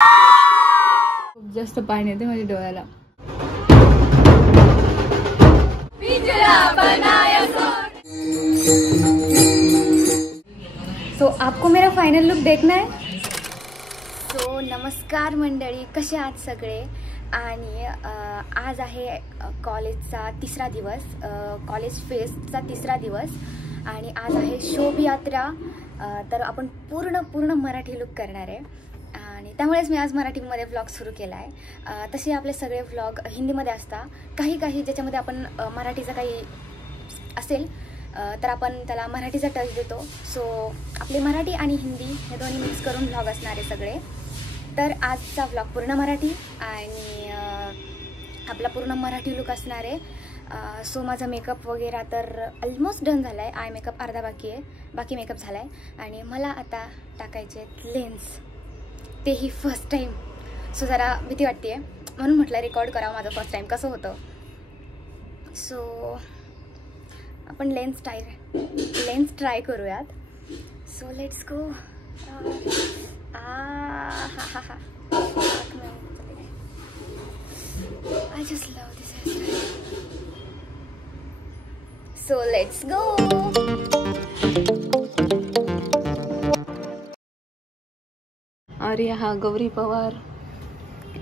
खूप जास्त पाणी येते माझ्या डोळ्याला. सो आपको मेरा फाइनल लुक देखना है. सो नमस्कार मंडळी, कसे आहात सगळे. आणि आज आहे कॉलेजचा तिसरा दिवस, कॉलेज फेस्टचा तिसरा दिवस. आणि आज आहे शोभायात्रा. तर आपण पूर्ण मराठी लुक करणार आहे. आणि त्यामुळेच मी आज मराठीमध्ये व्लॉग सुरू केला आहे. तसे आपले सगळे व्लॉग हिंदीमध्ये असतात. काही ज्याच्यामध्ये आपण मराठीचं काही असेल तर आपण त्याला मराठीचा टच देतो. सो आपले मराठी आणि हिंदी हे दोन्ही मिक्स करून व्लॉग असणार आहे सगळे. तर आजचा व्लॉग पूर्ण मराठी आणि आपला पूर्ण मराठी लुक असणार आहे. सो माझा मेकअप वगैरे तर ऑलमोस्ट डन झाला आहे. आय मेकअप अर्धा बाकी आहे, बाकी मेकअप झाला आहे. आणि मला आता टाकायचे लेन्स, तेही फर्स्ट टाईम. सो जरा भीती वाटते आहे, म्हणून म्हटलं रेकॉर्ड करावं माझं फर्स्ट टाईम कसं होतं. सो आपण लेन्स ट्राय करूयात. So let's go. I just love this hairstyle. So let's go. और यहाँ गौरी पवार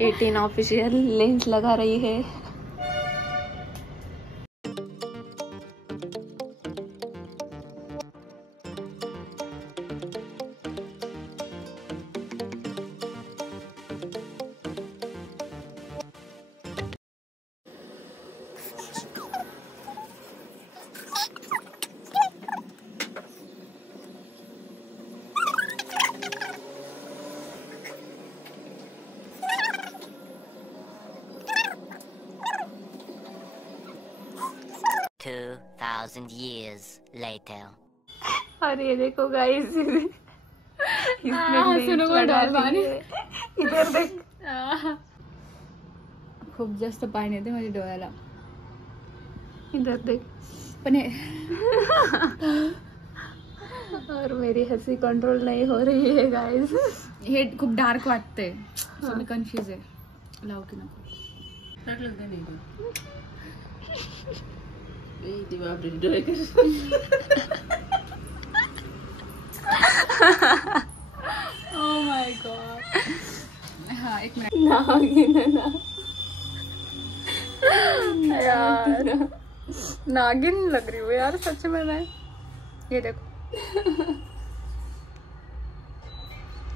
18 ऑफिशियल लेंस लगा रही है. $2,000 years later. अरे देखो गाइस, इधर देख. खूप जास्त पाणी येते माझ्या डोळ्याला. इधर देख. पण और मेरी हंसी कंट्रोल नहीं हो रही है गाइस. हे खूप डार्क वाटते. सो मी कन्फ्यूज आहे, लावू की नको. Oh my god. हाँ, एक मिनट. यार नागिन लग रही हूँ यार, सच में. मैं ये देखो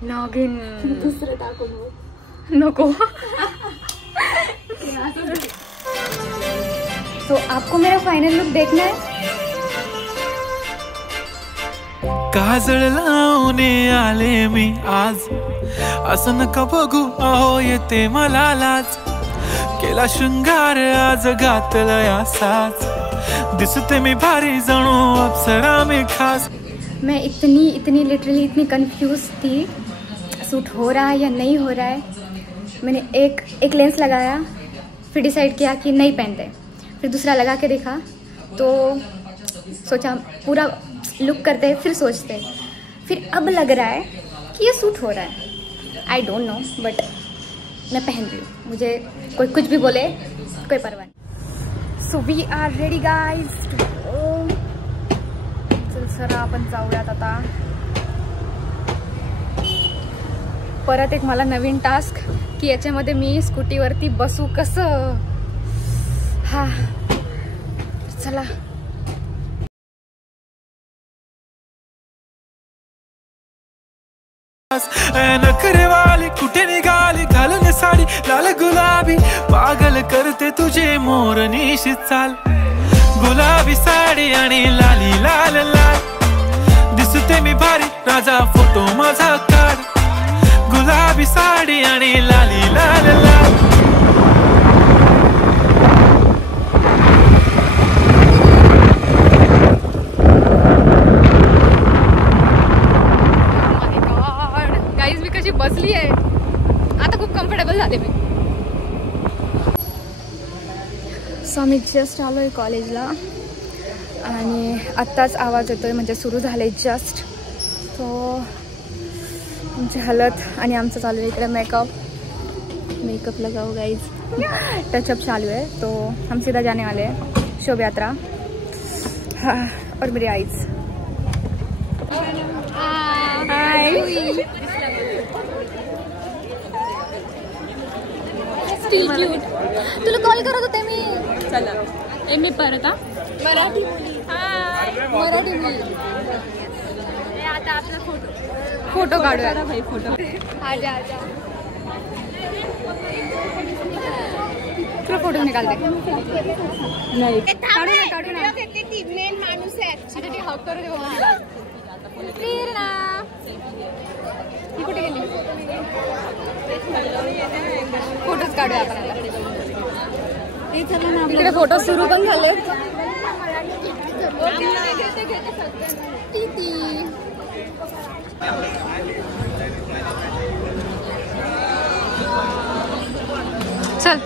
नागिन. दूसरे टाकून नको. तो आपको मेरा फाइनल लुक देखना है. काजळ लावून आले मी आज, असं नका बघू अहो येते मला लाज. केला शृंगार आज घातला असाच, दिसते मी भारी जणू अप्सरा मी खास. मैं इतनी लिटरली इतनी कंफ्यूज थी, सूट हो रहा है या नहीं हो रहा है. मैंने एक लेंस लगाया, फिर डिसाइड किया कि नहीं पहनते. फिर दूसरा लगा के देखा तो सोचा पूरा लुक करते, फिर सोचते. फिर अब लग रहा है कि ये सूट हो रहा है. आई डोंट नो, बट मैं पहन रही हूँ. मुझे कोई कुछ भी बोले कोई परवाह नहीं. So we are ready guys. चल सर आपण जाऊयात आता. परत एक मला नवीन टास्क की याच्यामध्ये मी स्कूटीवरती बसू कसं. हा चला. नखरेवाली कुठे निघाली घालून साडी लाल गुलाबी, पागल करते तुझे मोरनीशी चाल. गुलाबी साडी आणि लाली लाल लाल, दिसते मी भारी राजा फोटो माझा काढ. गुलाबी साडी आणि लाली लाल लाल. गाईज मी कशी बसली आहे आता, खूप कम्फर्टेबल झाले मी. सो आम्ही जस्ट आलो आहे कॉलेजला आणि आत्ताच आवाज येतोय, म्हणजे सुरू झाले जस्ट. सो आमची हालत आणि आमचं चालू आहे इकडे मेकअप लगाओ गाइज. टचअप चालू है. तो हम सीधा जाने वाले हैं शोभ यात्रा. हाँ, और मेरी आईज. हाय. Still cute. तुला कॉल करत होते मी. चला एम ए परत. मराठी बोली. आता आपला फोटो काढूया. फोटो आजा तुला फोटो निकालते. नाही काढू ना. मेन माणूस आहे. अच्छा ते हक करू दे. ही कुठे गेली. फोटोच काढूया आपण. इकडे फोटो सुरू पण झाले. चल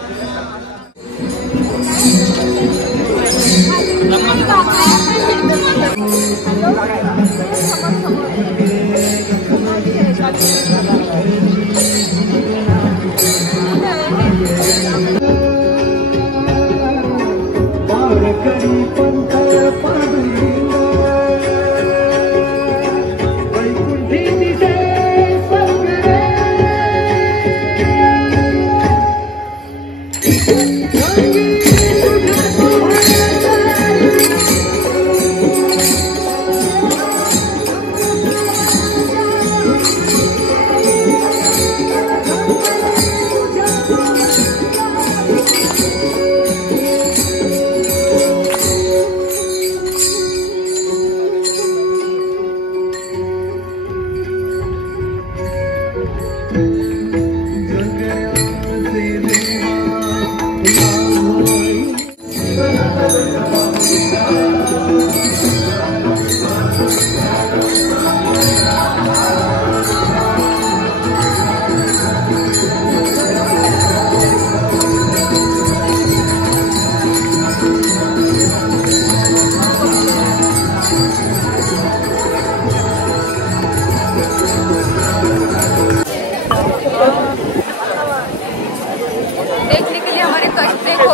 देखने के लिए हमारे कष्ट देखो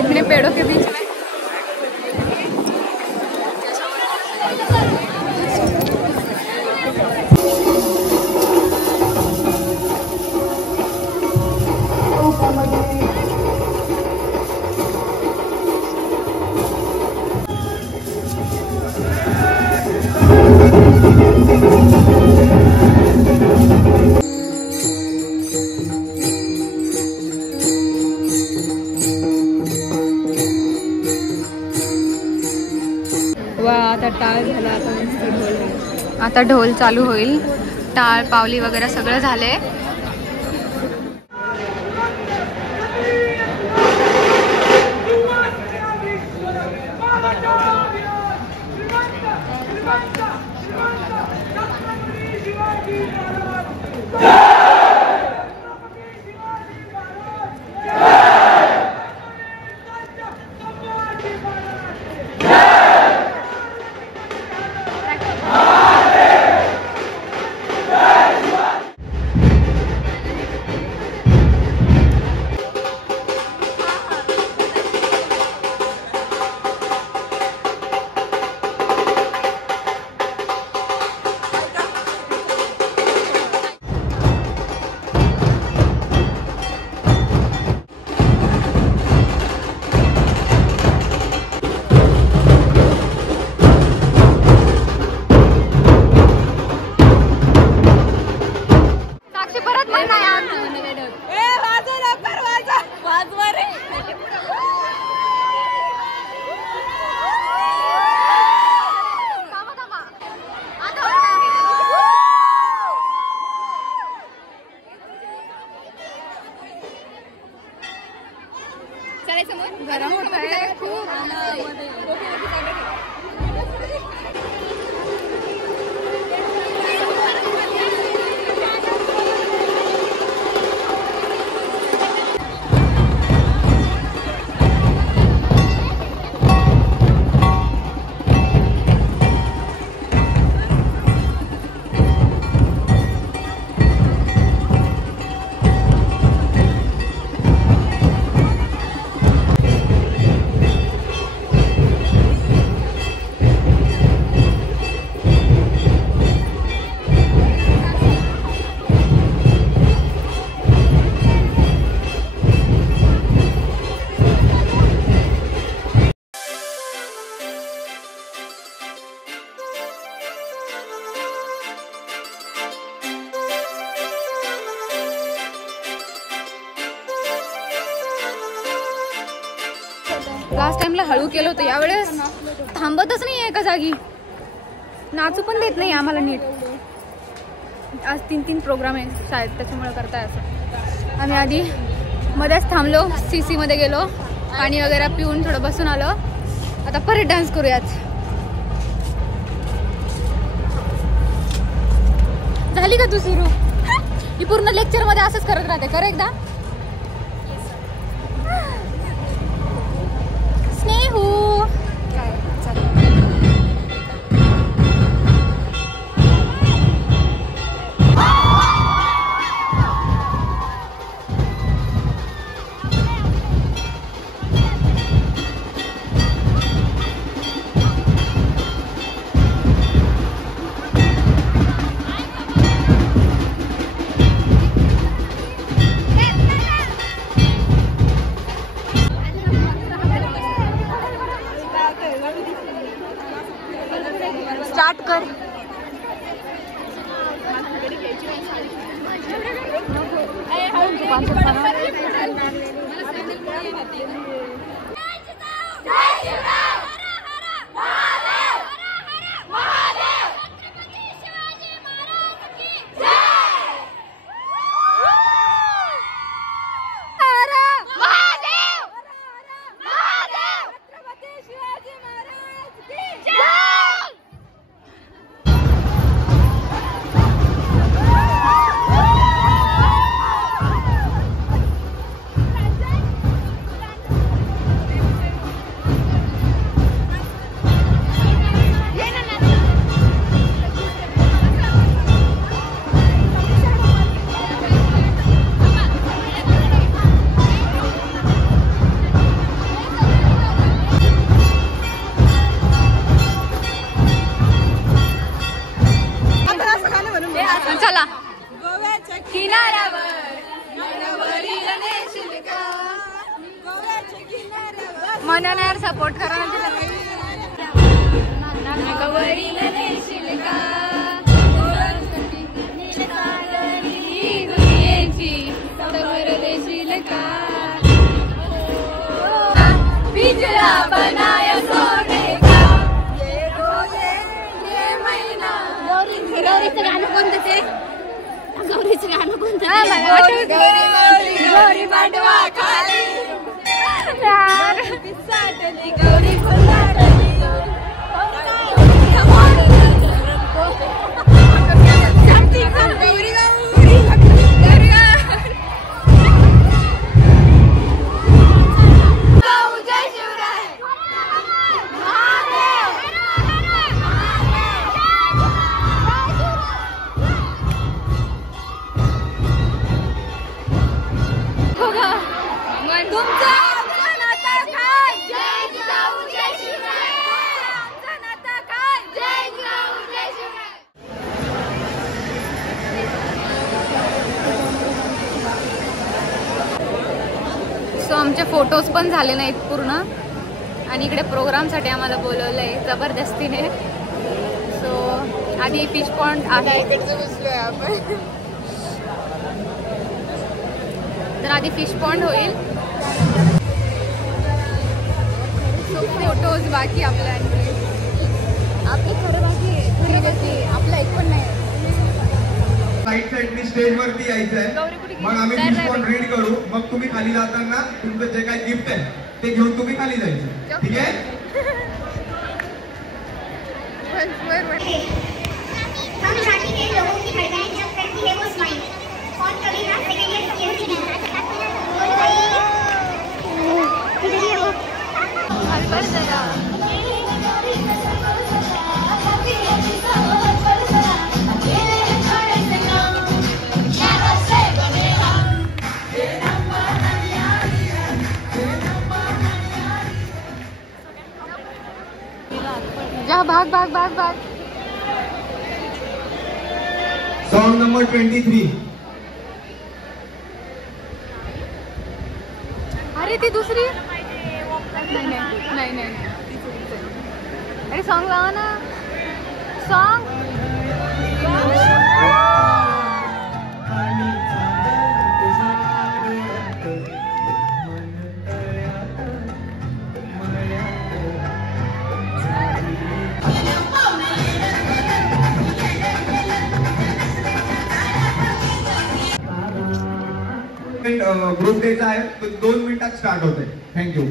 इतने पेड़ों के बीच में. आता टाळ झाला. आता ढोल चालू होईल. टाळ पावली वगैरे सगळं झालंय. गरम होत आहे खूप. लास्ट टाइमला हळू केलं होतं, यावेळेस थांबतच नाही एका जागी, नाचू पण देत नाही आम्हाला नीट. आज 3 प्रोग्राम आहे शाळेत, त्याच्यामुळे करताय असं. आम्ही आधी मध्येच थांबलो, CC मध्ये गेलो, पाणी वगैरे पिऊन थोडं बसून आलो. आता परत डान्स करूयात. झाली का तू सुरू? ही पूर्ण लेक्चर मध्ये असंच करत राहते. कर एकदा. स्नेहू स्टार्ट कर. चला मननार सपोर्ट करा. गौरीचं गाणं कोणतं ते? गौरीचं गाणं कोणतं? गौरी पाठवा खाली गौरी सो आमचे फोटोज पण झाले नाहीत पूर्ण आणि इकडे प्रोग्रामसाठी आम्हाला बोलवलं आहे जबरदस्तीने. सो आधी फिश पॉन्ड आहे, तर आधी फिश पॉन्ड होईल. सो फोटोज बाकी आपल्या आपली खरं बाकी आहे, खरं बाकी आपला एक पण नाही. साईडनी स्टेज वरती यायचं आहे, मग आम्ही फिश पॉन्ड रीड करू, मग तुम्ही खाली जाताना तुमचं जे काही गिफ्ट आहे ते घेऊन तुम्ही खाली जायचं. ठीक आहे? हम जाति के लोगों की महिलाएं जब करती है वो स्माइल और कभी ना सेकंड ईयर की लड़की जा भाग भाग भाग भाग. Song number 23. अरे ती दुसरी नाही. अरे सॉन्ग लावा ना. सॉन्ग ग्रुप डेचा आहे तो 2 मिनिटात स्टार्ट होते. थँक्यू.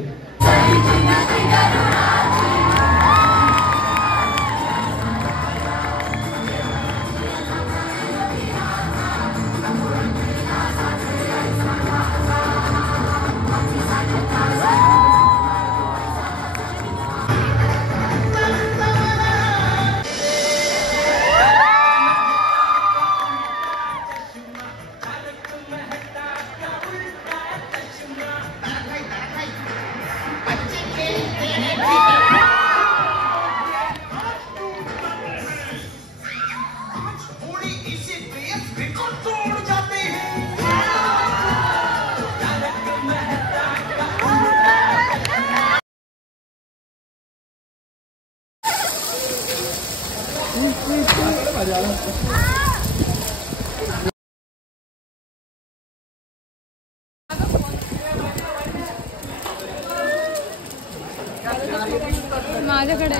माझ्याकडे